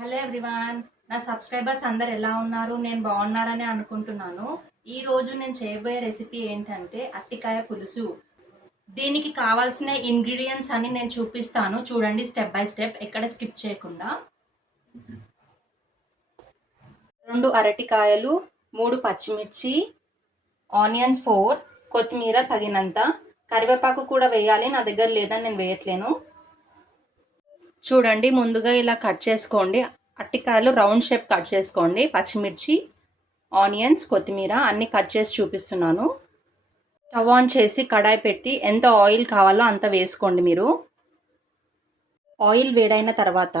Hello everyone. నా subscribers అందరు ఎలా ఉన్నారు? నేను బాగున్నారని అనుకుంటున్నాను. ఈరోజు నేను చేయబోయే రెసిపీ ఏంటంటే అట్టికాయ పులుసు. దీనికి కావాల్సిన ఇంగ్రీడియంట్స్ అన్ని నేను చూపిస్తాను, చూడండి స్టెప్ బై స్టెప్, ఎక్కడ స్కిప్ చేయకుండా. 2 అరటికాయలు, 3 పచ్చిమిర్చి, ఆనియన్స్ 4, కొత్తిమీర తగినంత, కరివేపాకు కూడా వేయాలి, నా దగ్గర లేదని నేను వేయట్లేను. చూడండి ముందుగా ఇలా కట్ చేసుకోండి. అట్టికాయలు రౌండ్ షేప్ కట్ చేసుకోండి. పచ్చిమిర్చి, ఆనియన్స్, కొత్తిమీర అన్నీ కట్ చేసి చూపిస్తున్నాను. స్టవ్ ఆన్ చేసి కడాయి పెట్టి ఎంత ఆయిల్ కావాలో అంత వేసుకోండి. మీరు ఆయిల్ వేడైన తర్వాత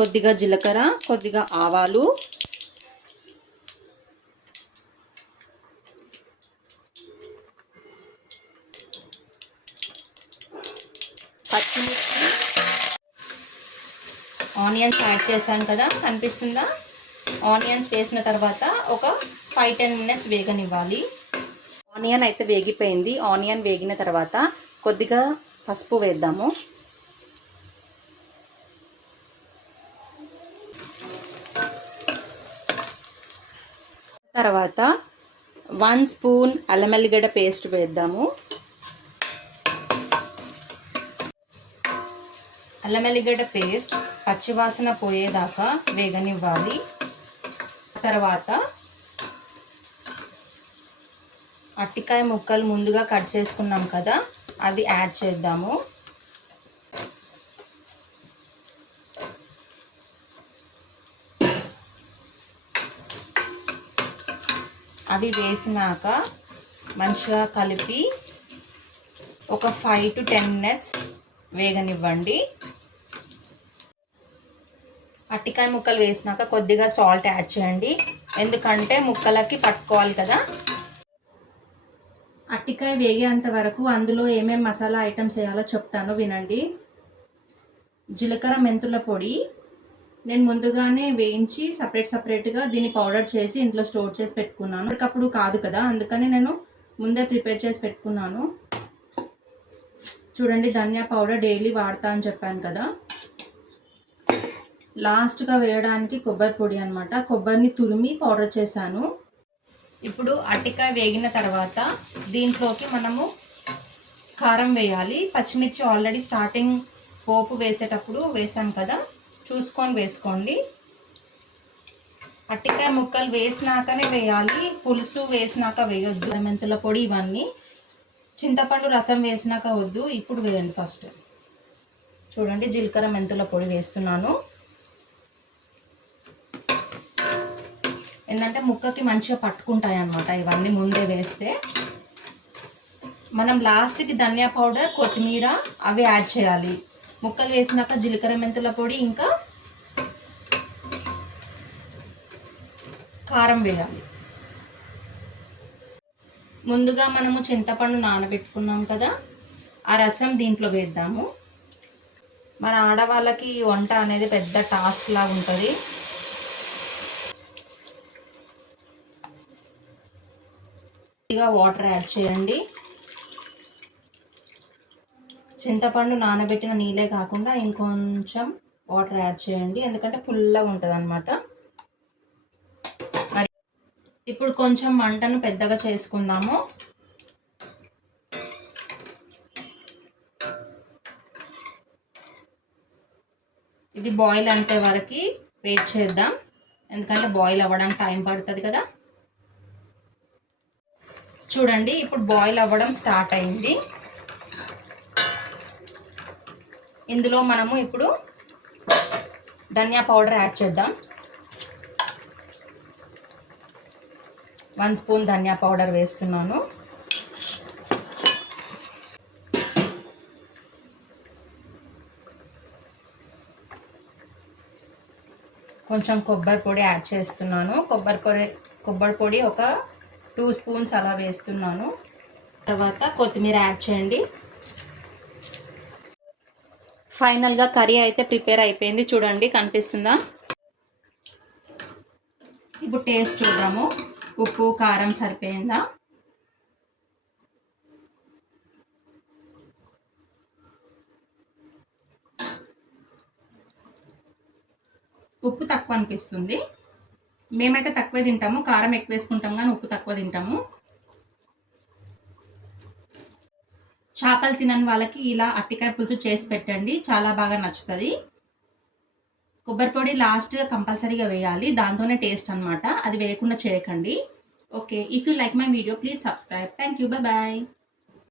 కొద్దిగా జీలకర్ర, కొద్దిగా ఆవాలు, పచ్చిమిర్చి, ఆనియన్స్ యాడ్ చేశాను కదా, కనిపిస్తుందా? ఆనియన్స్ వేసిన తర్వాత ఒక 5-10 మినిట్స్ వేగనివ్వాలి. ఆనియన్ అయితే వేగిపోయింది. ఆనియన్ వేగిన తర్వాత కొద్దిగా పసుపు వేద్దాము. తర్వాత 1 స్పూన్ అల్లం వెల్లిగడ్డ పేస్ట్ వేద్దాము. అల్లం వెల్లిగడ్డ పేస్ట్ పచ్చివాసన పోయేదాకా వేగనివ్వాలి. తర్వాత అట్టికాయ ముక్కలు ముందుగా కట్ చేసుకున్నాం కదా, అవి యాడ్ చేద్దాము. అవి వేసినాక మంచిగా కలిపి ఒక 5 to 10 మినిట్స్ వేగనివ్వండి. అట్టికాయ ముక్కలు వేసినాక కొద్దిగా సాల్ట్ యాడ్ చేయండి, ఎందుకంటే ముక్కలకి పట్టుకోవాలి కదా. అట్టికాయ వేగేంత వరకు అందులో ఏమేమి మసాలా ఐటమ్స్ వేయాలో చెప్తాను, వినండి. జీలకర్ర మెంతుల పొడి నేను ముందుగానే వేయించి సపరేట్గా దీన్ని పౌడర్ చేసి ఇంట్లో స్టోర్ చేసి పెట్టుకున్నాను. అప్పటికప్పుడు కాదు కదా, అందుకని నేను ముందే ప్రిపేర్ చేసి పెట్టుకున్నాను. చూడండి, ధనియా పౌడర్ డైలీ వాడతా అని చెప్పాను కదా. లాస్ట్గా వేయడానికి కొబ్బరి పొడి అనమాట, కొబ్బరిని తురిమి పౌడర్ చేశాను. ఇప్పుడు అట్టికాయ వేగిన తర్వాత దీంట్లోకి మనము కారం వేయాలి. పచ్చిమిర్చి ఆల్రెడీ స్టార్టింగ్ పోపు వేసేటప్పుడు వేసాం కదా, చూసుకొని వేసుకోండి. అట్టికాయ ముక్కలు వేసినాకనే వేయాలి, పులుసు వేసినాక వేయొద్దు. మెంతుల పొడి ఇవన్నీ, చింతపండు రసం వేసినాక వద్దు, ఇప్పుడు వేయండి ఫస్ట్. చూడండి, జీలకర్ర మెంతుల పొడి వేస్తున్నాను. ఏంటంటే ముక్కకి మంచిగా పట్టుకుంటాయి అన్నమాట ఇవన్నీ ముందే వేస్తే. మనం లాస్ట్కి ధనియా పౌడర్, కొత్తిమీర అవి యాడ్ చేయాలి. ముక్కలు వేసినాక జీలకర్ర మెంతుల పొడి ఇంకా కారం వేయాలి. ముందుగా మనము చింతపండు నానబెట్టుకున్నాం కదా, ఆ రసం దీంట్లో వేద్దాము. మన ఆడవాళ్ళకి వంట అనేది పెద్ద టాస్క్ లాగా ఉంటుంది. వాటర్ యాడ్ చేయండి. చింతపండు నానబెట్టిన నీళ్ళే కాకుండా ఇంకొంచెం వాటర్ యాడ్ చేయండి, ఎందుకంటే పుల్లగా ఉంటుంది అన్నమాట. మరి ఇప్పుడు కొంచెం మంటను పెద్దగా చేసుకుందాము. ఇది బాయిల్ అంతే వరకు వెయిట్ చేద్దాం, ఎందుకంటే బాయిల్ అవ్వడానికి టైం పడుతుంది కదా. చూడండి, ఇప్పుడు బాయిల్ అవ్వడం స్టార్ట్ అయింది. ఇందులో మనము ఇప్పుడు ధనియా పౌడర్ యాడ్ చేద్దాం. 1 స్పూన్ ధనియా పౌడర్ వేస్తున్నాను. కొంచెం కొబ్బరి పొడి యాడ్ చేస్తున్నాను. కొబ్బరి పొడి ఒక 2 స్పూన్స్ అలా వేస్తున్నాను. తర్వాత కొత్తిమీర యాడ్ చేయండి. ఫైనల్గా కర్రీ అయితే ప్రిపేర్ అయిపోయింది. చూడండి, కనిపిస్తుందా? ఇప్పుడు టేస్ట్ చూద్దాము, ఉప్పు కారం సరిపోయిందా. ఉప్పు తక్కువ అనిపిస్తుంది. మేమైతే తక్కువే తింటాము, కారం ఎక్కువ వేసుకుంటాం కానీ ఉప్పు తక్కువ తింటాము. చేపలు తినని వాళ్ళకి ఇలా అరటికాయ పులుసు చేసి పెట్టండి, చాలా బాగా నచ్చుతుంది. కొబ్బరి పొడి లాస్ట్గా కంపల్సరీగా వేయాలి, దాంతోనే టేస్ట్ అనమాట. అది వేయకుండా చేయకండి. Okay, if you like my video please subscribe. Thank you, bye bye.